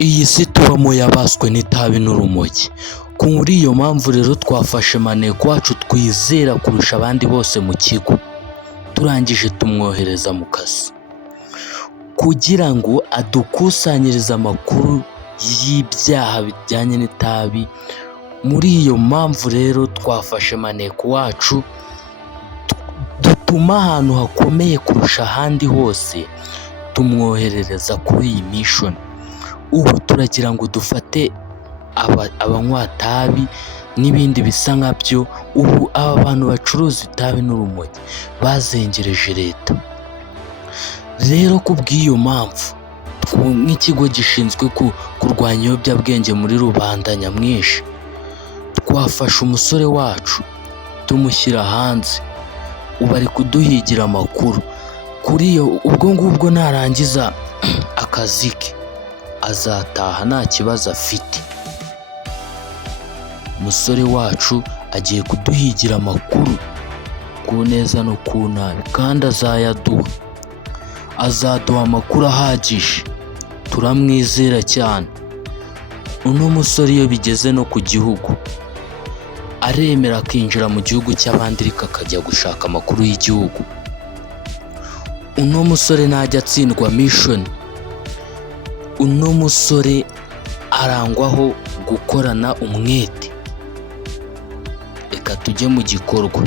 Iyi si tubamo yabaswe n'itabi n'urumogi. Kuri iyo mpamvu rero twafashe maneko wacu twizera kurusha abandi bose mu kigo, turangije tumwohereza mu kazi kugira ngo adukusanyirize amakuru y'ibyaha bijyanye n'itabi. Muri iyo mpamvu rero twafashe maneko wacu dutuma ahantu hakomeye kurusha ahandi hose, tumwoherereza kuri iyi mission. Ubu turagira ngo dufate abanywa itabi n'ibindi bisa nkabyo. Ubu aba bantu bacuruza itabi n'urumogi bazengereje leta. Rero kubw'iyo mpamvu nk'ikigo gishinzwe kurwanya ibiyobyabwenge muri rubanda nyamwinshi, twafashe umusore wacu tumushyira hanze. Ubu ari kuduhigira amakuru kuri iyo. Ubwo ngubwo narangiza akazi ke azataha nta kibazo afite. Umusore wacu agiye kuduhigira amakuru ku neza no ku nabi, kandi azaduha amakuru ahagije. Turamwizera cyane. Uno musore iyo bigeze no ku gihugu aremera akinjira mu gihugu cy'abandi ariko akajya gushaka amakuru y'igihugu. Uno musore ntajya atsindwa mission. Uno musore arangwaho gukorana umwete. Reka tujye mu gikorwa.